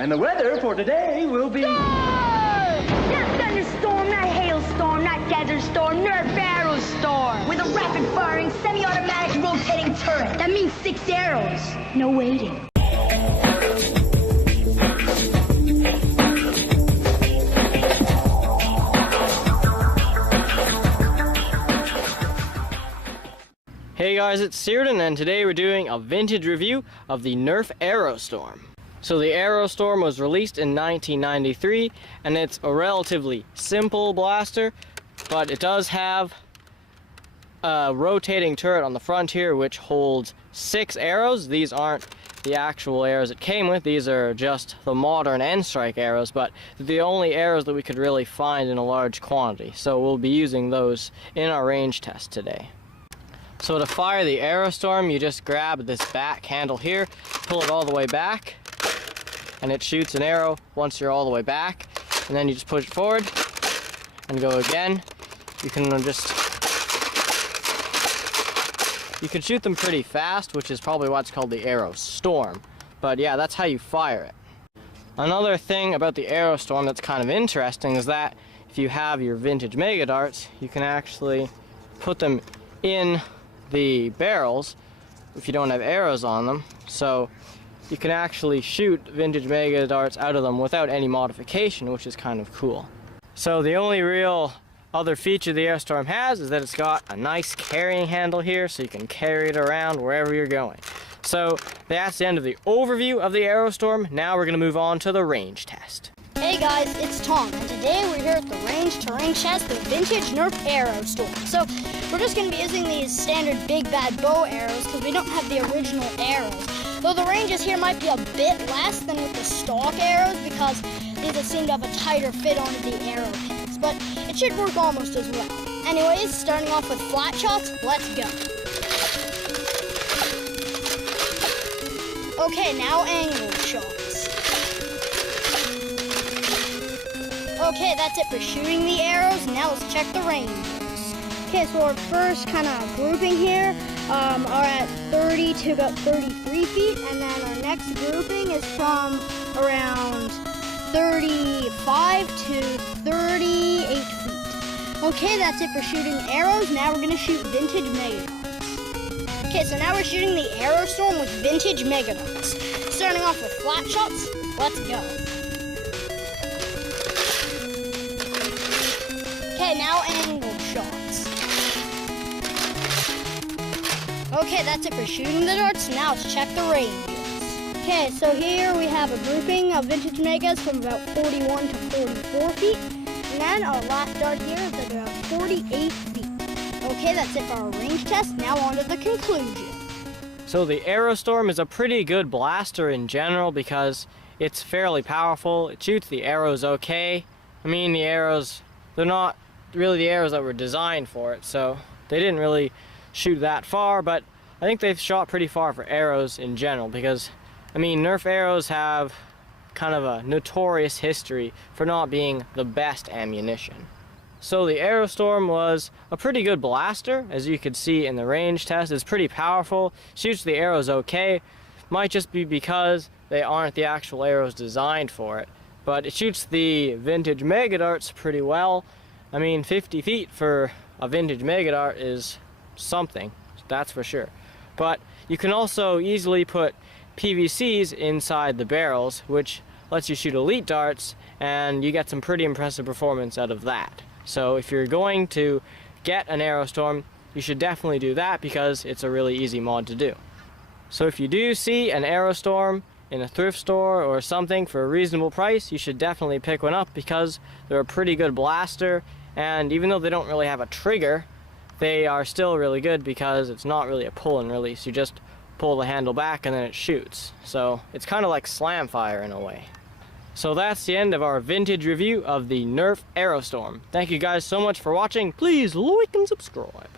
And the weather for today will be... Not thunderstorm, not hailstorm, not desert storm, Nerf Arrowstorm. With a rapid-firing, semi-automatic rotating turret. That means 6 arrows. No waiting. Hey guys, it's Searden, and today we're doing a vintage review of the Nerf Arrowstorm. So the Arrowstorm was released in 1993, and it's a relatively simple blaster, but it does have a rotating turret on the front here which holds 6 arrows. These aren't the actual arrows it came with, these are just the modern end strike arrows, but they're the only arrows that we could really find in a large quantity, so we'll be using those in our range test today. So to fire the Arrowstorm, you just grab this back handle here, pull it all the way back, and it shoots an arrow once you're all the way back, and then you just push it forward and go again. You can shoot them pretty fast, which is probably why it's called the Arrowstorm. But yeah, that's how you fire it. Another thing about the Arrowstorm that's kind of interesting is that if you have your vintage Mega Darts, you can actually put them in the barrels if you don't have arrows on them, so you can actually shoot vintage Mega Darts out of them without any modification, which is kind of cool. So the only real other feature the Arrowstorm has is that it's got a nice carrying handle here, so you can carry it around wherever you're going. So that's the end of the overview of the Arrowstorm. Now we're going to move on to the range test. Hey guys, it's Tom, and today we're here at the range to range test the vintage Nerf Arrowstorm. So we're just going to be using these standard big bad bow arrows because we don't have the original arrows. Though the ranges here might be a bit less than with the stock arrows because these seem to have a tighter fit onto the arrow pins, but it should work almost as well. Anyways, starting off with flat shots, let's go. Okay, now angle shots. Okay, that's it for shooting the arrows. Now let's check the ranges. Okay, so our first kind of grouping here are at 30 to about 33 feet, and then our next grouping is from around 35 to 38 feet. Okay, that's it for shooting arrows. Now we're going to shoot vintage Mega Darts. Okay, so now we're shooting the Arrowstorm with vintage Mega Darts. Starting off with flat shots, let's go. Okay, now angle shots. Okay, that's it for shooting the darts. Now let's check the ranges. Okay, so here we have a grouping of vintage Megas from about 41 to 44 feet. And then our last dart here is at about 48 feet. Okay, that's it for our range test. Now on to the conclusion. So the Arrowstorm is a pretty good blaster in general because it's fairly powerful. It shoots the arrows okay. I mean, the arrows, they're not really the arrows that were designed for it, so they didn't really shoot that far, but I think they've shot pretty far for arrows in general because, I mean, Nerf arrows have kind of a notorious history for not being the best ammunition. So the Arrowstorm was a pretty good blaster, as you could see in the range test. It's pretty powerful, shoots the arrows okay. Might just be because they aren't the actual arrows designed for it, but it shoots the vintage Mega Darts pretty well. I mean, 50 feet for a vintage Mega Dart is something, that's for sure. But you can also easily put PVCs inside the barrels, which lets you shoot elite darts, and you get some pretty impressive performance out of that. So if you're going to get an Arrowstorm, you should definitely do that because it's a really easy mod to do. So if you do see an Arrowstorm in a thrift store or something for a reasonable price, you should definitely pick one up because they're a pretty good blaster, and even though they don't really have a trigger, they are still really good because it's not really a pull and release. You just pull the handle back and then it shoots. So it's kind of like slam fire in a way. So that's the end of our vintage review of the Nerf Arrowstorm. Thank you guys so much for watching. Please like and subscribe.